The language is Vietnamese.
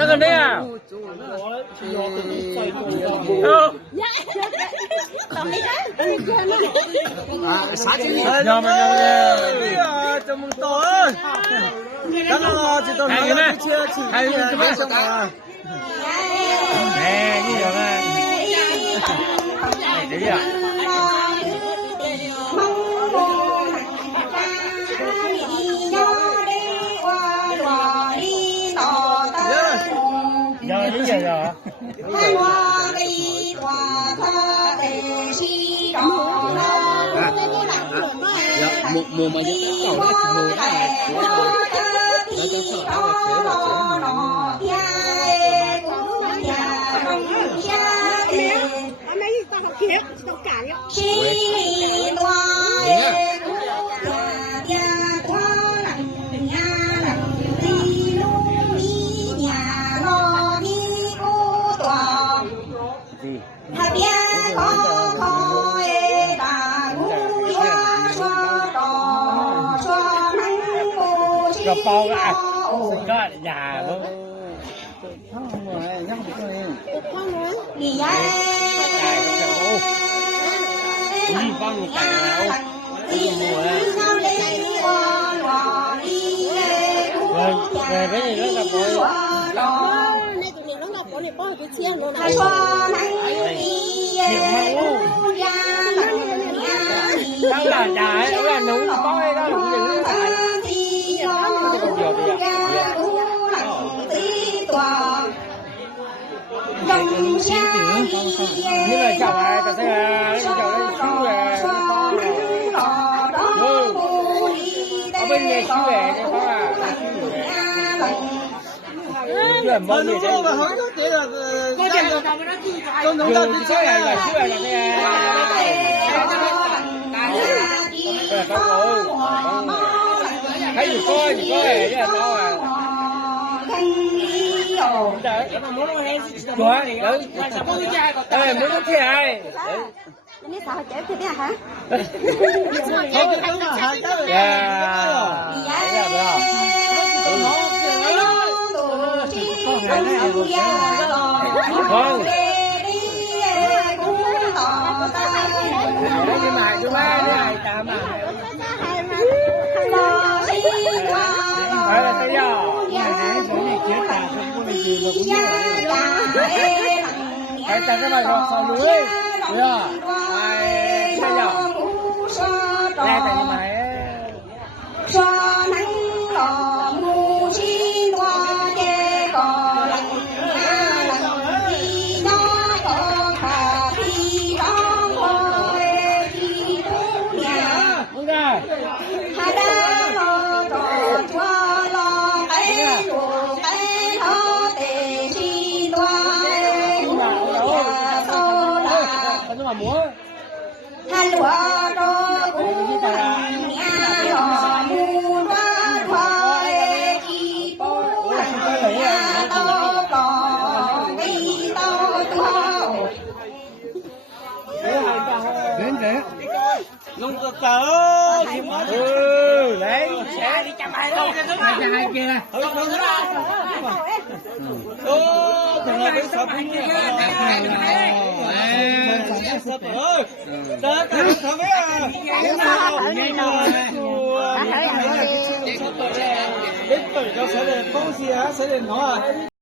那个那样。啥经历？要么那个这么多，当然了，这都是还有什么什么？哎，你有吗？哎，这样。要理解的。mùa mà giấc cầu đó thì mùa đó là cho sợ nó cái bao cái cái nhà luôn. Đi bao nhiêu cảnh nào? Mùa về cái gì nó gặp rồi. Này tụi mình nó ngọc có này bao cái chiên nó này. Đó là trái, đó là núng bói đó, núng gì đó. Nhưng mà chào ai, ta sẽ chào đây chú về ở bên nhà chú về đây có à chuyện bao nhiêu đấy có chuyện là chú về là chú về là đây có thấy gì coi chứ là to à Chúa, ơi, muốn có ai? Ini salah cewek itu ya, hả? Vâng. Nhưng mà thứ ba này ta mà. Là cái gì? Cái cái bài học sau núi, được không? Ai bây giờ? Đây tại mày. Cho nắng lò mù chi hoa chê cò lạnh thì nó có cả thì đó ngồi thì đúng nhà hà đá lo trò chua lo cái đồ cái nó tề chi toa nhà tô là hà lúa đô cũng nhà lò mù hoa hoa chi bố nhà tô cò cây tô tô Đến để nông cơ cỡ đấy sẽ đi chăm hai đâu hai kia thằng này sợ phun nha đó cái sợ mấy à đến tuổi cho sẽ để không gì á sẽ để nó à